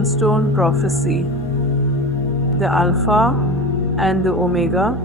Moonstone Prophecy, the Alpha and the Omega.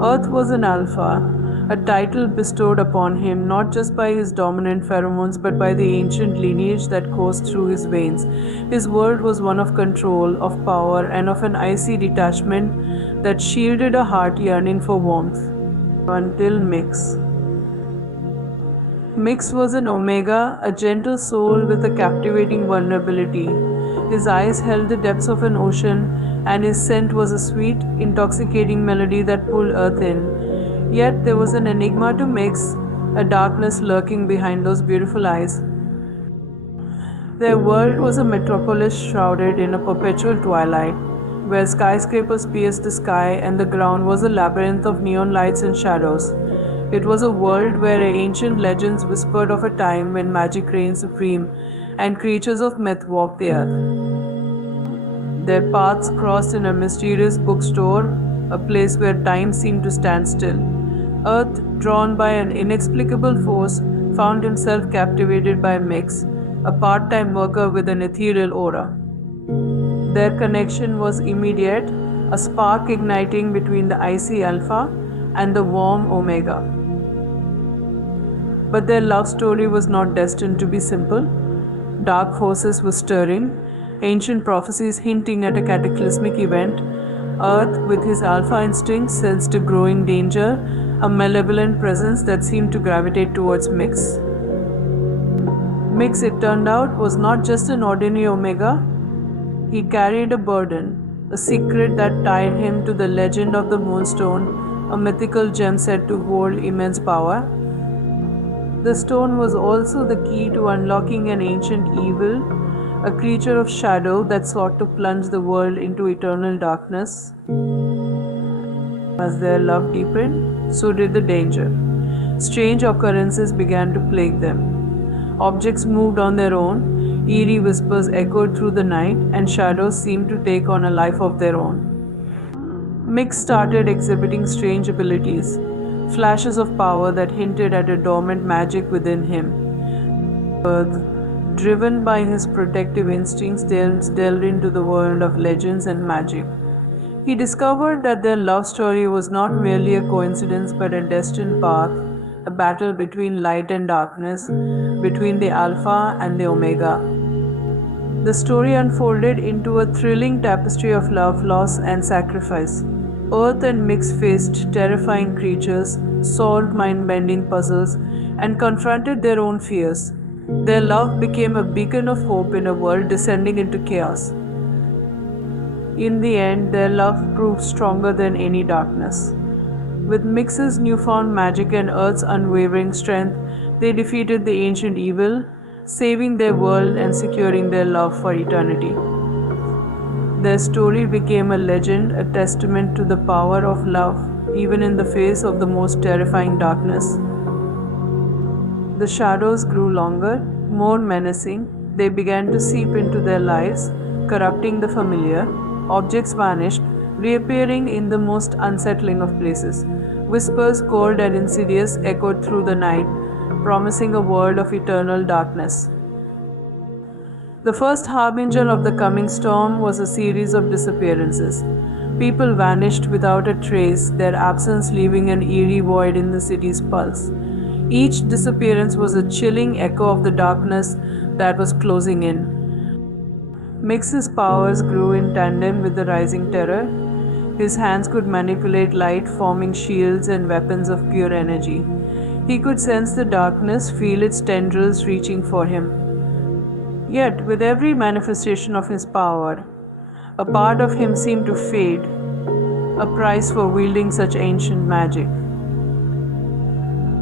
Earth was an Alpha, a title bestowed upon him not just by his dominant pheromones but by the ancient lineage that coursed through his veins. His world was one of control, of power, and of an icy detachment that shielded a heart yearning for warmth. Until Mix. Mix was an Omega, a gentle soul with a captivating vulnerability. His eyes held the depths of an ocean, and his scent was a sweet, intoxicating melody that pulled Earth in. Yet there was an enigma to Mix, a darkness lurking behind those beautiful eyes. Their world was a metropolis shrouded in a perpetual twilight, where skyscrapers pierced the sky and the ground was a labyrinth of neon lights and shadows. It was a world where ancient legends whispered of a time when magic reigned supreme and creatures of myth walked the earth. Their paths crossed in a mysterious bookstore, a place where time seemed to stand still. Earth, drawn by an inexplicable force, found himself captivated by Mix, a part-time worker with an ethereal aura. Their connection was immediate, a spark igniting between the icy Alpha and the warm Omega. But their love story was not destined to be simple. Dark forces were stirring, ancient prophecies hinting at a cataclysmic event. Earth, with his alpha instinct, sensed a growing danger, a malevolent presence that seemed to gravitate towards Mix. Mix, it turned out, was not just an ordinary Omega. He carried a burden, a secret that tied him to the legend of the Moonstone, a mythical gem said to hold immense power. The stone was also the key to unlocking an ancient evil, a creature of shadow that sought to plunge the world into eternal darkness. As their love deepened, so did the danger. Strange occurrences began to plague them. Objects moved on their own, eerie whispers echoed through the night, and shadows seemed to take on a life of their own. Mix started exhibiting strange abilities, flashes of power that hinted at a dormant magic within him. Earth, driven by his protective instincts, delved into the world of legends and magic. He discovered that their love story was not merely a coincidence but a destined path, a battle between light and darkness, between the Alpha and the Omega. The story unfolded into a thrilling tapestry of love, loss, and sacrifice. Earth and Mix faced terrifying creatures, solved mind-bending puzzles, and confronted their own fears. Their love became a beacon of hope in a world descending into chaos. In the end, their love proved stronger than any darkness. With Mix's newfound magic and Earth's unwavering strength, they defeated the ancient evil, saving their world and securing their love for eternity. Their story became a legend, a testament to the power of love, even in the face of the most terrifying darkness. The shadows grew longer, more menacing. They began to seep into their lives, corrupting the familiar. Objects vanished, reappearing in the most unsettling of places. Whispers, cold and insidious, echoed through the night, promising a world of eternal darkness. The first harbinger of the coming storm was a series of disappearances. People vanished without a trace, their absence leaving an eerie void in the city's pulse. Each disappearance was a chilling echo of the darkness that was closing in. Mix's powers grew in tandem with the rising terror. His hands could manipulate light, forming shields and weapons of pure energy. He could sense the darkness, feel its tendrils reaching for him. Yet, with every manifestation of his power, a part of him seemed to fade, a price for wielding such ancient magic.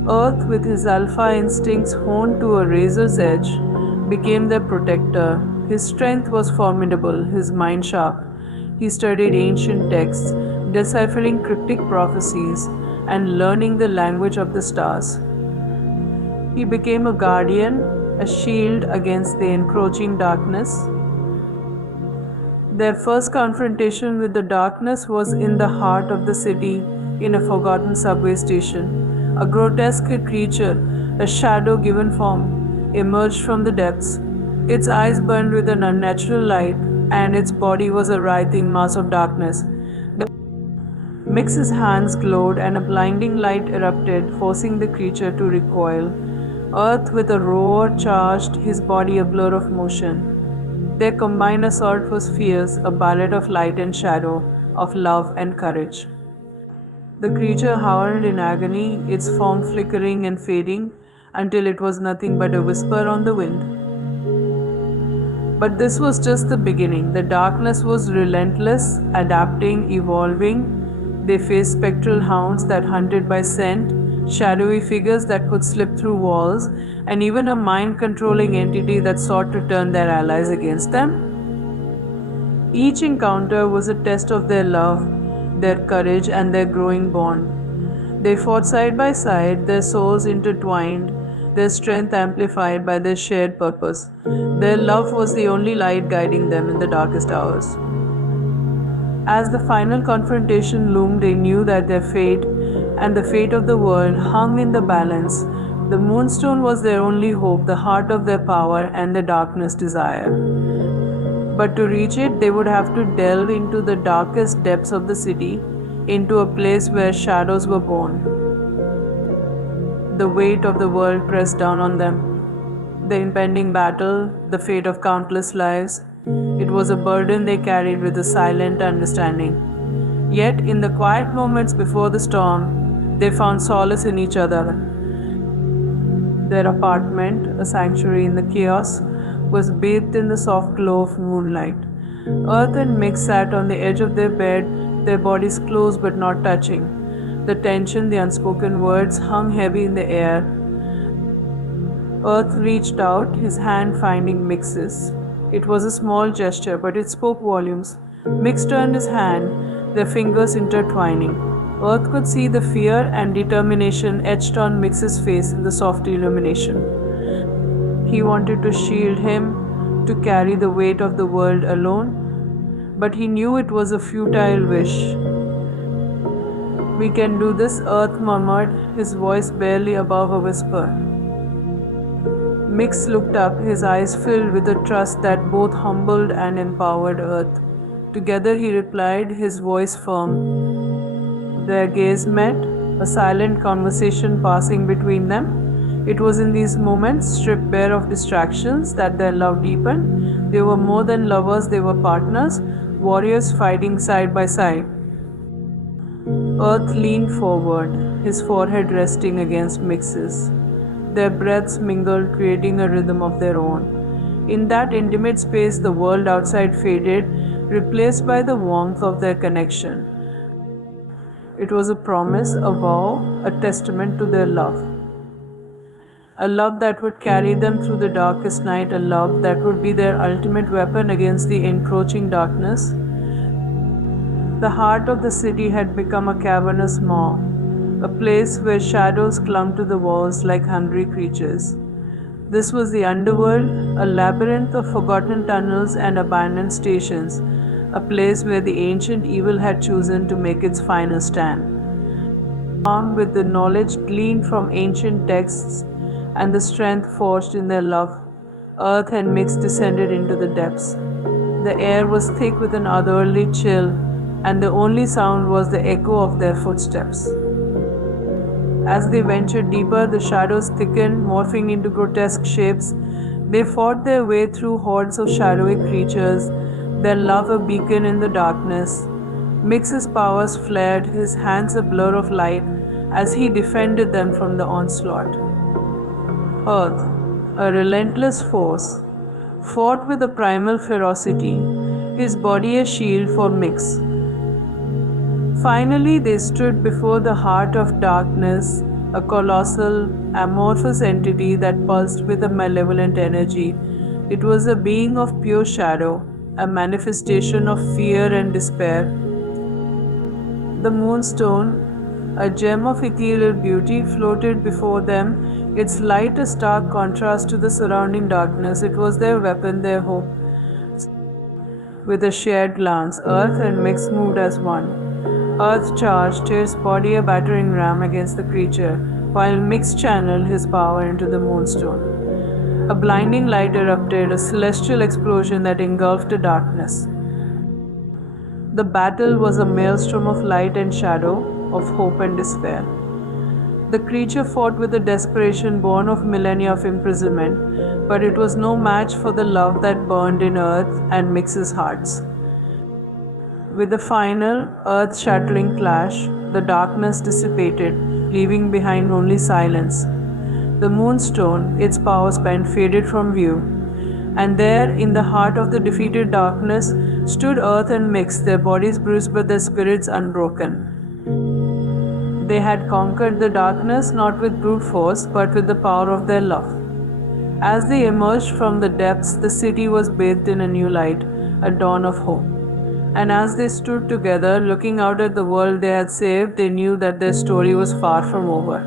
Earth, with his alpha instincts honed to a razor's edge, became their protector. His strength was formidable, his mind sharp. He studied ancient texts, deciphering cryptic prophecies, and learning the language of the stars. He became a guardian, a shield against the encroaching darkness. Their first confrontation with the darkness was in the heart of the city, in a forgotten subway station. A grotesque creature, a shadow given form, emerged from the depths. Its eyes burned with an unnatural light, and its body was a writhing mass of darkness. Mix's hands glowed, and a blinding light erupted, forcing the creature to recoil. Earth, with a roar, charged, his body a blur of motion. Their combined assault was fierce, a ballet of light and shadow, of love and courage. The creature howled in agony, its form flickering and fading, until it was nothing but a whisper on the wind. But this was just the beginning. The darkness was relentless, adapting, evolving. They faced spectral hounds that hunted by scent, shadowy figures that could slip through walls, and even a mind-controlling entity that sought to turn their allies against them. Each encounter was a test of their love, their courage, and their growing bond. They fought side by side, their souls intertwined, their strength amplified by their shared purpose. Their love was the only light guiding them in the darkest hours. As the final confrontation loomed, they knew that their fate and the fate of the world hung in the balance. The Moonstone was their only hope, the heart of their power and their darkness desire. But to reach it, they would have to delve into the darkest depths of the city, into a place where shadows were born. The weight of the world pressed down on them. The impending battle, the fate of countless lives, it was a burden they carried with a silent understanding. Yet, in the quiet moments before the storm, they found solace in each other. Their apartment, a sanctuary in the chaos, was bathed in the soft glow of moonlight. Earth and Mix sat on the edge of their bed, their bodies close but not touching. The tension, the unspoken words hung heavy in the air. Earth reached out, his hand finding Mix's. It was a small gesture, but it spoke volumes. Mix turned his hand, their fingers intertwining. Earth could see the fear and determination etched on Mix's face in the soft illumination. He wanted to shield him, to carry the weight of the world alone, but he knew it was a futile wish. "We can do this," Earth murmured, his voice barely above a whisper. Mix looked up, his eyes filled with a trust that both humbled and empowered Earth. Together he replied, his voice firm. Their gaze met, a silent conversation passing between them. It was in these moments, stripped bare of distractions, that their love deepened. They were more than lovers, they were partners, warriors fighting side by side. Earth leaned forward, his forehead resting against Mix's. Their breaths mingled, creating a rhythm of their own. In that intimate space, the world outside faded, replaced by the warmth of their connection. It was a promise, a vow, a testament to their love. A love that would carry them through the darkest night, a love that would be their ultimate weapon against the encroaching darkness. The heart of the city had become a cavernous maw, a place where shadows clung to the walls like hungry creatures. This was the underworld, a labyrinth of forgotten tunnels and abandoned stations, a place where the ancient evil had chosen to make its final stand. Armed with the knowledge gleaned from ancient texts and the strength forged in their love, Earth and Mix descended into the depths. The air was thick with an otherworldly chill, and the only sound was the echo of their footsteps. As they ventured deeper, the shadows thickened, morphing into grotesque shapes. They fought their way through hordes of shadowy creatures, their love a beacon in the darkness. Mix's powers flared, his hands a blur of light, as he defended them from the onslaught. Earth, a relentless force, fought with a primal ferocity, his body a shield for Mix. Finally, they stood before the heart of darkness, a colossal, amorphous entity that pulsed with a malevolent energy. It was a being of pure shadow, a manifestation of fear and despair. The Moonstone, a gem of ethereal beauty, floated before them, its light a stark contrast to the surrounding darkness. It was their weapon, their hope. With a shared glance, Earth and Mix moved as one. Earth charged, his body a battering ram against the creature, while Mix channeled his power into the Moonstone. A blinding light erupted, a celestial explosion that engulfed the darkness. The battle was a maelstrom of light and shadow, of hope and despair. The creature fought with a desperation born of millennia of imprisonment, but it was no match for the love that burned in Earth and Mix's hearts. With a final, earth-shattering clash, the darkness dissipated, leaving behind only silence. The moonstone, its power spent, faded from view, and there, in the heart of the defeated darkness, stood Earth and Mix, their bodies bruised but their spirits unbroken. They had conquered the darkness not with brute force, but with the power of their love. As they emerged from the depths, the city was bathed in a new light, a dawn of hope. And as they stood together, looking out at the world they had saved, they knew that their story was far from over.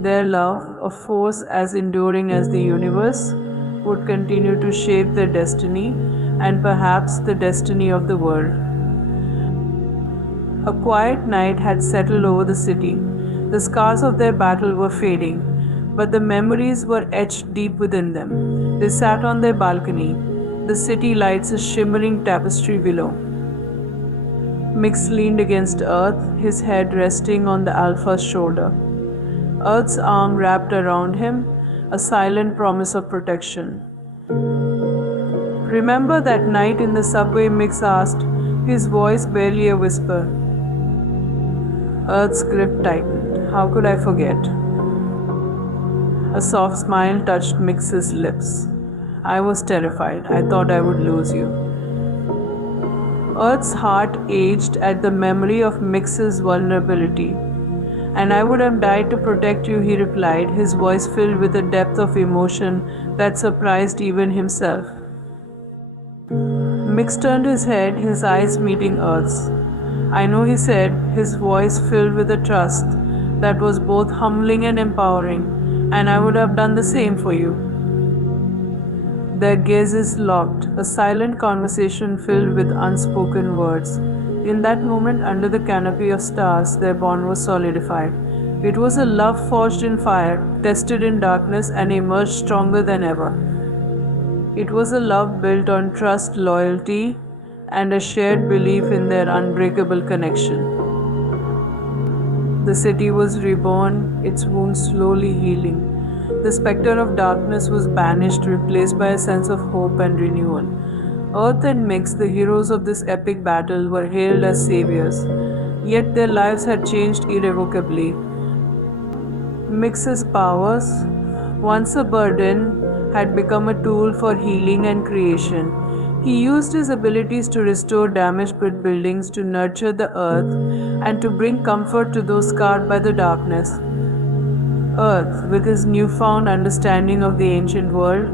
Their love, a force as enduring as the universe, would continue to shape their destiny and perhaps the destiny of the world. A quiet night had settled over the city. The scars of their battle were fading, but the memories were etched deep within them. They sat on their balcony, the city lights a shimmering tapestry below. Mix leaned against Earth, his head resting on the Alpha's shoulder. Earth's arm wrapped around him, a silent promise of protection. "Remember that night in the subway?" Mix asked, his voice barely a whisper. Earth's grip tightened. How could I forget? A soft smile touched Mix's lips. "I was terrified. I thought I would lose you." Earth's heart aged at the memory of Mix's vulnerability. "And I would have died to protect you," he replied, his voice filled with a depth of emotion that surprised even himself. Mix turned his head, his eyes meeting Earth's. "I know," he said, his voice filled with a trust that was both humbling and empowering, "and I would have done the same for you." Their gazes locked, a silent conversation filled with unspoken words. In that moment, under the canopy of stars, their bond was solidified. It was a love forged in fire, tested in darkness, and emerged stronger than ever. It was a love built on trust, loyalty, and a shared belief in their unbreakable connection. The city was reborn, its wounds slowly healing. The spectre of darkness was banished, replaced by a sense of hope and renewal. Earth and Mix, the heroes of this epic battle, were hailed as saviors, yet their lives had changed irrevocably. Mix's powers, once a burden, had become a tool for healing and creation. He used his abilities to restore damaged buildings, to nurture the earth, and to bring comfort to those scarred by the darkness. Earth, with his newfound understanding of the ancient world,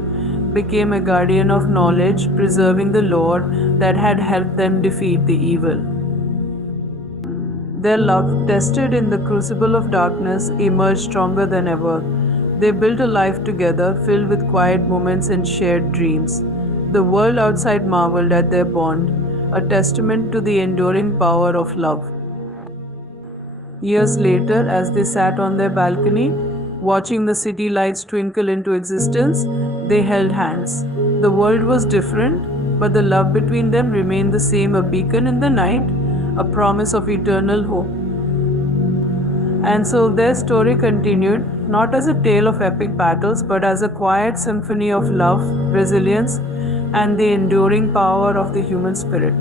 became a guardian of knowledge, preserving the lore that had helped them defeat the evil. Their love, tested in the crucible of darkness, emerged stronger than ever. They built a life together, filled with quiet moments and shared dreams. The world outside marveled at their bond, a testament to the enduring power of love. Years later, as they sat on their balcony, watching the city lights twinkle into existence, they held hands. The world was different, but the love between them remained the same, a beacon in the night, a promise of eternal hope. And so their story continued, not as a tale of epic battles, but as a quiet symphony of love, resilience, and the enduring power of the human spirit.